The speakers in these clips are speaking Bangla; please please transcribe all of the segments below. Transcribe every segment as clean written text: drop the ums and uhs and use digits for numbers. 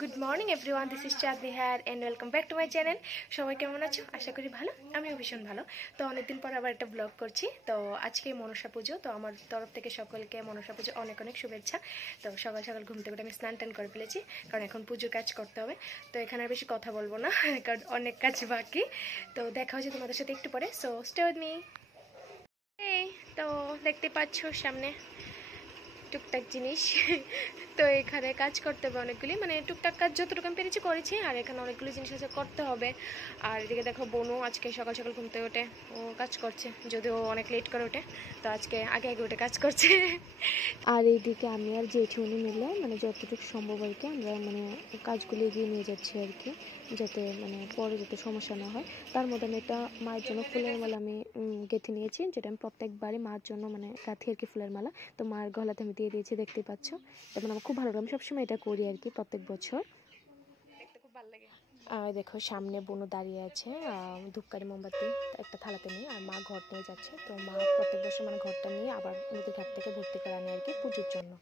Good morning everyone, this is Chandni here and welcome back to my channel. সবাই কেমন আছো? আশা করি ভালো, আমিও ভীষণ ভালো। তো অনেকদিন পর আবার একটা ব্লগ করছি। তো আজকে মনসা পুজো, তো আমার তরফ থেকে সকলকে মনসা পুজো অনেক অনেক শুভেচ্ছা। তো সকাল সকাল ঘুম থেকে আমি স্নান টান করে ফেলেছি, কারণ এখন পুজোর কাজ করতে হবে। তো এখানে আর বেশি কথা বলবো না, কারণ অনেক কাজ বাকি। তো দেখা হচ্ছে তোমাদের সাথে একটু পরে, সো স্টে উইথ মি। এই তো দেখতে পাচ্ছ সামনে টুকটাক জিনিস। তো এখানে কাজ করতে হবে অনেকগুলি, মানে টুকটাক কাজ যতটুকু আমি পেরেছি করেছি, আর এখানে অনেকগুলি জিনিস আছে করতে হবে। আর এদিকে দেখো বোনও আজকে সকাল সকাল ঘুমতে ওঠে, ও কাজ করছে, যদিও অনেক লেট করে ওঠে, তো আজকে আগে আগে উঠে কাজ করছে। আর এইদিকে আমি আর জেঠুনি মিলে মানে যতটুকু সম্ভব আর কি আমরা মানে কাজগুলি এগিয়ে নিয়ে যাচ্ছি আর কি, যাতে মানে পরে যাতে সমস্যা না হয়। তার মধ্যে আমি একটা মায়ের জন্য ফুলের মালা আমি গেঁথে নিয়েছি, যেটা আমি প্রত্যেকবারই মার জন্য মানে গাঁথি আর কি ফুলের মালা। তো মার গলাতে আমি দিয়ে দিয়েছি, দেখতেই পাচ্ছ। তখন আমার খুব ভালো লাগে, আমি সবসময় এটা করি আর কি প্রত্যেক বছর, দেখতে খুব ভালো লাগে। আর দেখো সামনে বোনও দাঁড়িয়ে আছে ধূপকাঠি মোমবাতি একটা থালাতে নিয়ে, আর মা ঘর নিয়ে যাচ্ছে। তো মা প্রত্যেক বছর মানে ঘরটা নিয়ে আবার নদীর ঘাট থেকে ভর্তি করে আনে আর কি পুজোর জন্য।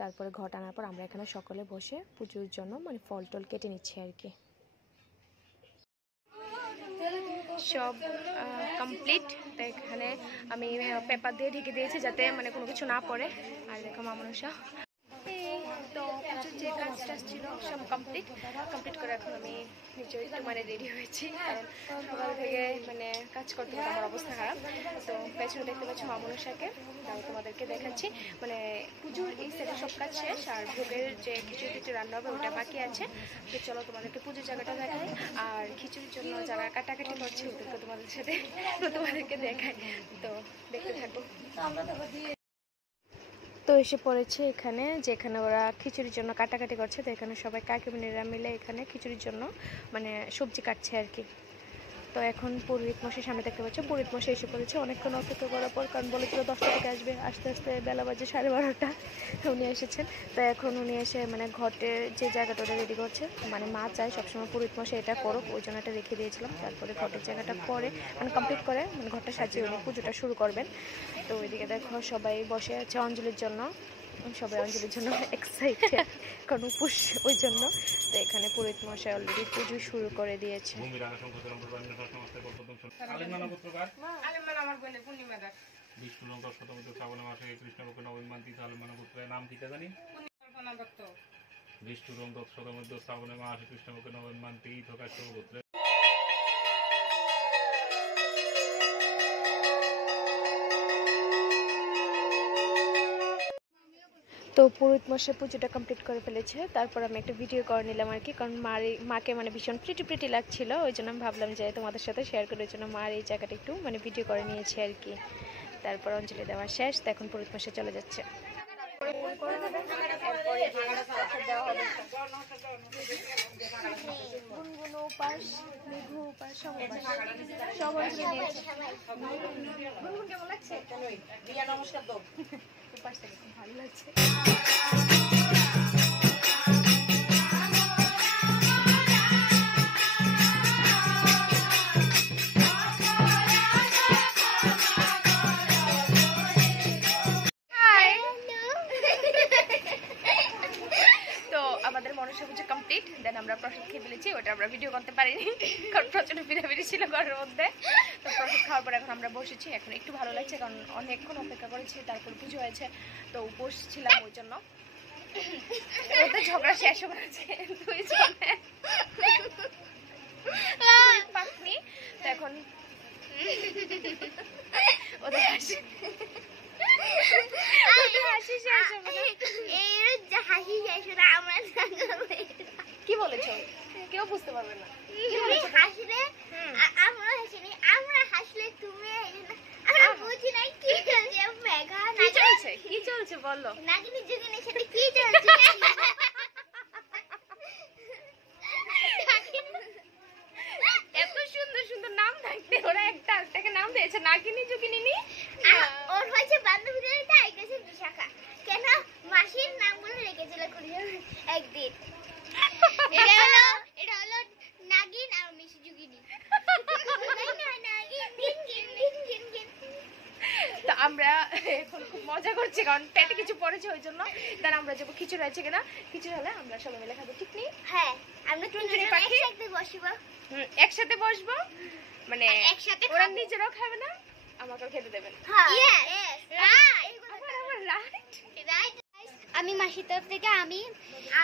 তারপরে ঘর আনার পর আমরা এখানে সকলে বসে পুজোর জন্য মানে ফল টল কেটে নিচ্ছি আর কি। সব কমপ্লিট। তো এখানে আমি পেপার দিয়ে ঢেকে দিয়েছি যাতে মানে কোনো কিছু না পড়ে। আর দেখো মা মনসা, তো পুজোর যে কাজ টাজ ছিল সব কমপ্লিট করে এখন আমি নিজেও একটু মানে রেডি হয়েছি, কারণ সকাল থেকে মানে কাজ করতে করতে আমার অবস্থা খারাপ। তো পেছনে দেখতে পাচ্ছি মা মনসাকে, তাও তোমাদেরকে দেখাচ্ছি। মানে পুজোর এই সাইডে সব কাজ শেষ, আর ভোগের যে খিচুড়ি রান্না হবে ওটা বাকি আছে। তো চলো তোমাদেরকে পুজোর জায়গাটা দেখাই, আর খিচুড়ির জন্য যারা কাটাকাটি করছে ওদেরকে তোমাদেরকে দেখাই। তো দেখতে থাকো। তো এসে পড়েছে এখানে, যেখানে ওরা খিচুড়ির জন্য কাটাকাটি করছে। তো এখানে সবাই কাকিমণিরা মিলে এখানে খিচুড়ির জন্য মানে সবজি কাটছে আর কি। তো এখন পুরোহিত মশাই সামনে দেখতে পাচ্ছ, পুরোহিত মশাই এসে পড়েছে অনেকক্ষণ অপেক্ষা করার পর, কারণ বলেছিল 10টা থেকে আসবে, আস্তে আস্তে বেলা বাজে 12:30। উনি এসেছেন। তো এখন উনি এসে মানে ঘটের যে জায়গাটা ওটা রেডি করছে, মানে মা চায় সবসময় পুরোহিত মশাই এটা করুক, ওই জন্য এটা রেখে দিয়েছিলাম। তারপরে ঘটের জায়গাটা করে মানে কমপ্লিট করে মানে ঘরটা সাজিয়ে উনি পুজোটা শুরু করবেন। তো ওইদিকে দেখো সবাই বসে আছে অঞ্জলির জন্য, সবাই অঞ্জলির জন্য এক্সাইটেড, কারণ উপোস ওই জন্য। তো এখানে পুরোহিত মশাই অলরেডি পুজো শুরু করে দিয়েছে। তো পুরোহিত মশাই পুজোটা কমপ্লিট করে ফেলেছে। তারপর আমি একটা ভিডিও করে নিলাম আর কি, কারণ মাকে মানে ভীষণ প্রিটি লাগছিল, ওই জন্য আমি ভাবলাম যে তোমাদের সাথে শেয়ার করার জন্য মার এই জায়গাটা একটু মানে ভিডিও করে নিয়েছি আর কি। তারপর অঞ্জলি দেওয়া শেষ, তো এখন পুরোহিত মশাই চলে যাচ্ছে। ভালো লাগছে। আমাদের মনসা পুজো কমপ্লিট, দেন আমরা প্রসাদ খেয়ে ফেলেছি, ওটা আমরা ভিডিও করতে পারিনি কারণ প্রচন্ড ভিড়াভিড়ি ছিল ঘরের মধ্যে। তো প্রসাদ খাওয়ার পর এখন আমরা বসেছি, এখন একটু ভালো লাগছে, কারণ অনেকক্ষণ অপেক্ষা করেছি, তারপর পুজো হয়েছে। তো উপোস ছিলাম ওই জন্য। ওদের ঝগড়া শেষ হয়ে গেছে দুইজনে পাকনি। তো এখন ওদের হাসি কি বলেছো কেউ বুঝতে পারবে না। কি চলছে বলো? এত সুন্দর সুন্দর নাম থাকতে ওরা একটা নাম হয়েছে নাগিনী যোগিনী ওর হয়েছে বান্ধবীদের তাই গেছে বিশাখা কেন মাসির নাম বলে রেখেছিল একদিন এটা হলো নাগিন আর মিশি যোগিনী তো আমরা এখন খুব মজা করছি কারণ পেটে কিছু পড়েছে ওই জন্য। তার আমরা যাবো খিচুড়ি আছে কিনা, খিচুড়ি হলে আমরা সবাই মিলে খাবো, ঠিক নেই? হ্যাঁ আমরা টুনটুনি পাখি একসাথে বসবো, একসাথে বসবো, মানে একসাথে ওরা নিজেরাও খাবে না আমাকেও খেতে দেবেন। আমি মাসির তরফ থেকে আমি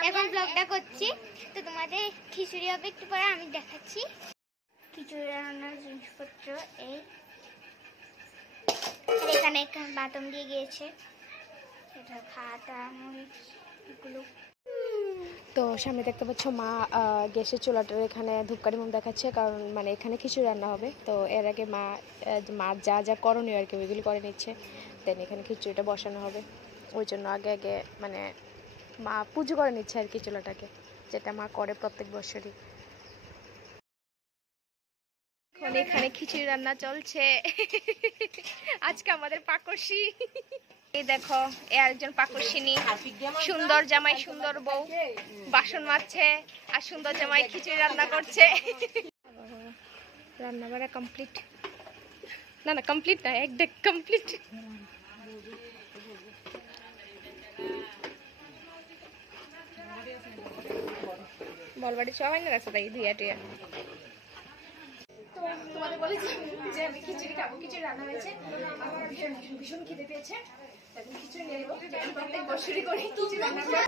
এখন ব্লগটা করছি, তো তোমাদের খিচুড়ি হবে একটু পরে আমি দেখাচ্ছি। খিচুড়ি রান্নার জিনিসপত্র এই এখানে বাদাম দিয়ে গিয়েছে, এটা খাটা মরিচ এগুলো। তো সামনে দেখতে পাচ্ছ মা গ্যাসের চুলাটার এখানে ধূপকাঠি মোম দেখাচ্ছে, কারণ মানে এখানে খিচুড়ি রান্না হবে। তো এর আগে মা যা যা করণীয় আর কি ওইগুলি করে নিচ্ছে, দেন এখানে খিচুড়িটা বসানো হবে। ওই জন্য আগে আগে মানে মা পুজো করে নিচ্ছে আর কি চুলাটাকে, যেটা মা করে প্রত্যেক বছরই। এখন এখানে খিচুড়ি রান্না চলছে। আজকে আমাদের পাকশি, এই দেখো এ একজন পাকশিনী, সুন্দর জামাই সুন্দর বউ বাসন মাজছে আর সুন্দর জামাই খিচুড়ি রান্না করছে। রান্না বাড়া কমপ্লিট, না না কমপ্লিট না, একদম কমপ্লিট। বলবাড়ি সবাই না রাস্তা তাই ধুইয়া টুইয়া। তোমাদের বলেছি যে আমি খিচুড়ি খাবো, খিচুড়ি রান্না হয়েছে, আমার ভীষণ ভীষণ ভীষণ খিদে পেয়েছে, এখন খিচুড়ি নিয়ে নেবো, প্রত্যেক বছরই করি খিচুড়ি রান্না করে।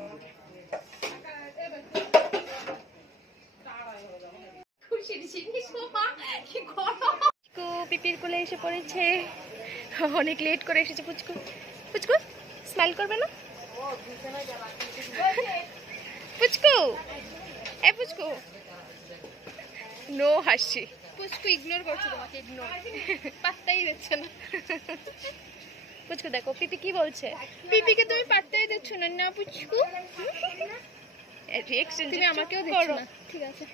খুশির জিনিস কি গরম। পিপির কোলে এসে পড়েছে, অনেক লেট করে এসেছে। পুচকু পুচকু স্মাইল করবে না? পুচকু এ পুচকু নো হাসি। পুচকু ইগনোর করছে তোমাকে, ইগনোর, পাত্তাই দিচ্ছে না। পুচকু দেখো পিপি কি বলছে, পিপিকে তুমি পাত্তাই দিচ্ছ না। না পুচকু রিঅ্যাকশন তুমি আমাকেও দিচ্ছ না, ঠিক আছে।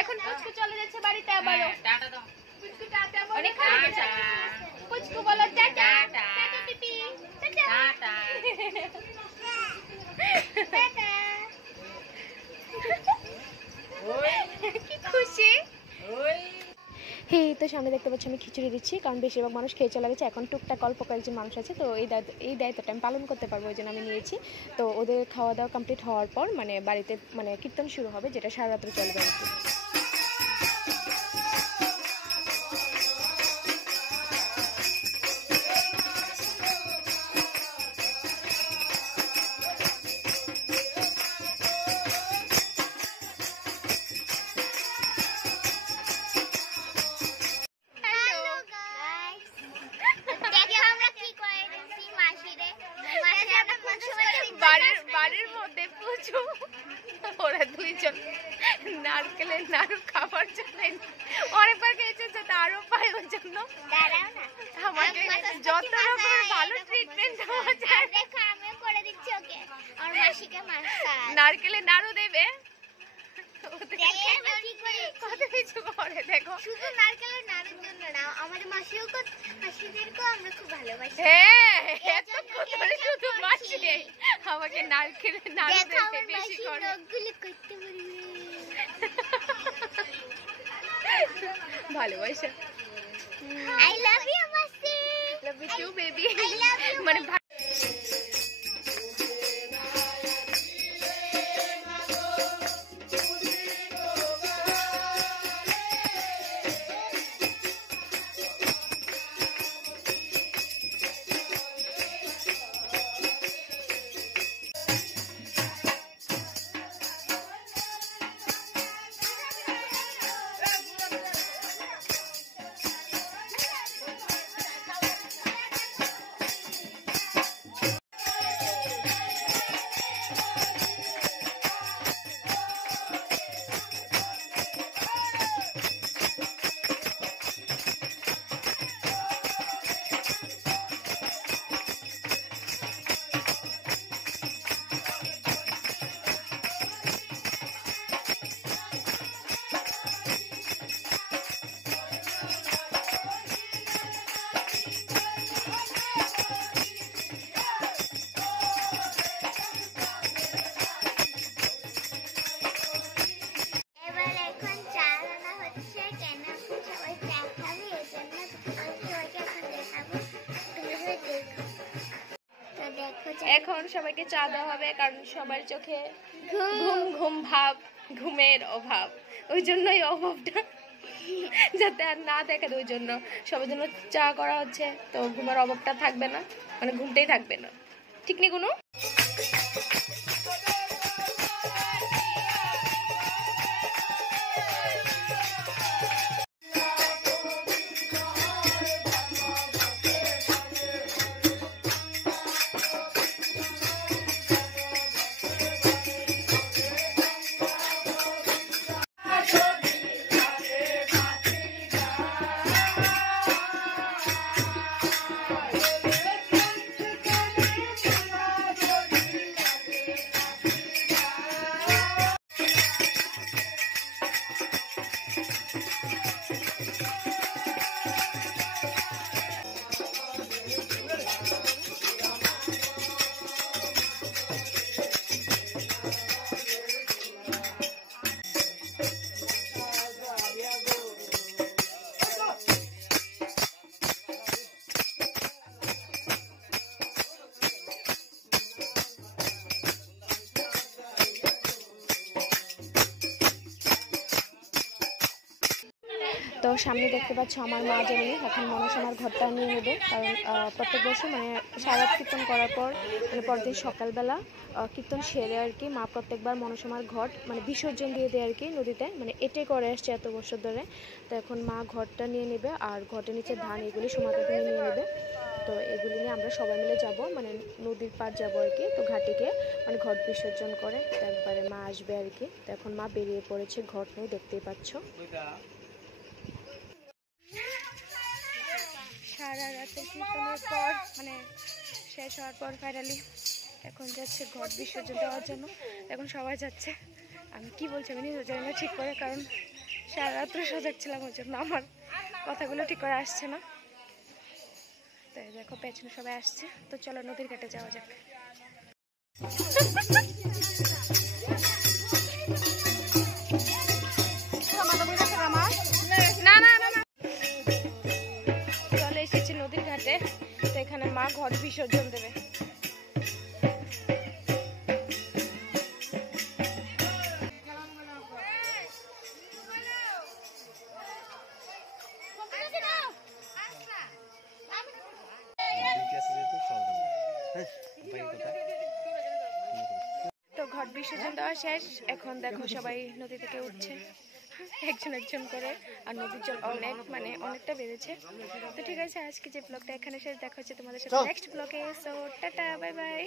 এখন পুচকু চলে যাচ্ছে বাড়িতে আবারও। টাটা দাও পুচকু, টাটা বলো। অনেক টাটা পুচকু বলো, টাটা টাটা পিপি, টাটা টাটা টাটা। ওই কি খুশি ওই। হ্যাঁ, তো সামনে দেখতে পাচ্ছি আমি খিচুড়ি দিচ্ছি, কারণ বেশিরভাগ মানুষ খেয়ে চলে গেছে, এখন টুকটাক অল্প কয়েকজন মানুষ আছে, তো এই দায়িত্বটা আমি পালন করতে পারবো, ওই জন্য আমি নিয়েছি। তো ওদের খাওয়া দাওয়া কমপ্লিট হওয়ার পর মানে বাড়িতে মানে কীর্তন শুরু হবে, যেটা সারা রাত্রে চলবে আর কি। বাড়ির মধ্যে পুজো, ওরা দুইজন নারকেলের নাড়ু খাবার জন্য অনেকবার খেয়েছে, যাতে আরো পায় ওর জন্য আমাকে যত রকমের ভালো ট্রিটমেন্ট দেওয়া যায়। দেখো আমিও করে দিচ্ছি ওকে, আর মাসিকে মাসাজ নারকেলের নাড়ু দেবে, কত কিছু করে। দেখো শুধু নারকেলের নাড়ুর জন্য না, আমাদের মাসিদেরকেও আমরা খুব ভালোবাসি। হ্যাঁ, এত করে শুধু মাসি আমাকে নারকেলের নাড়ু দেবে বেশি করে। নখগুলো করতে পারবে, ভালোবাসা। আই লাভ ইউ মাসি, love you too baby. I love you মানে এখন সবাইকে চা দেওয়া হবে, কারণ সবার চোখে ঘুম ঘুম ভাব, ঘুমের অভাব। ওই জন্যই অভাবটা যাতে আর না দেখে, ওই জন্য সবার জন্য চা করা হচ্ছে। তো ঘুমের অভাবটা থাকবে না, মানে ঘুমটাই থাকবে না, ঠিক নেই কোনো। তো সামনে দেখতে পাচ্ছ আমার মা জানি এখন মনসামার ঘরটা নিয়ে নেবে, কারণ প্রত্যেক বছর মানে সারা রাত কীর্তন করার পর মানে পরদিন সকালবেলা কীর্তন সেরে আর কি মা প্রত্যেকবার মনসামার ঘট মানে বিসর্জন দিয়ে দেয় আর কি নদীতে, মানে এটাই করে আসছে এত বছর ধরে। তো এখন মা ঘরটা নিয়ে নেবে, আর ঘটের নিচে ধান এগুলি সমাধান নিয়ে নেবে। তো এগুলি নিয়ে আমরা সবাই মিলে যাব, মানে নদীর পাড় যাবো আর কি। তো ঘাটে গিয়ে মানে ঘট বিসর্জন করে তারপরে মা আসবে আর কি। তো এখন মা বেরিয়ে পড়েছে ঘট নিয়ে, দেখতেই পাচ্ছ। সারা রাতের কীর্তনের পর মানে শেষ হওয়ার পর ফাইনালি এখন যাচ্ছে ঘট বিসর্জন দেওয়ার জন্য। এখন সবাই যাচ্ছে, আমি কি বলছি আমি নিজে জানি না ঠিক করে, কারণ সারা রাত্রে সজাগ ছিলাম, ওই জন্য আমার কথাগুলো ঠিক করে আসছে না। তো দেখো পেছনে সবাই আসছে। তো চলো নদীর ঘাটে যাওয়া যাক। চলে এসেছি নদীর ঘাটে। তো এখানে মা ঘট বিসর্জন দেবে। তো ঘট বিসর্জন দেওয়া শেষ, এখন দেখো সবাই নদী থেকে উঠছে একজন একজন করে, আর নদীর জল অনেক মানে অনেকটা বেড়েছে। তো ঠিক আছে, আজকে যে ব্লগটা এখানে শেষ, দেখা হচ্ছে তোমাদের সাথে নেক্সট ব্লগে। So tata, bye bye.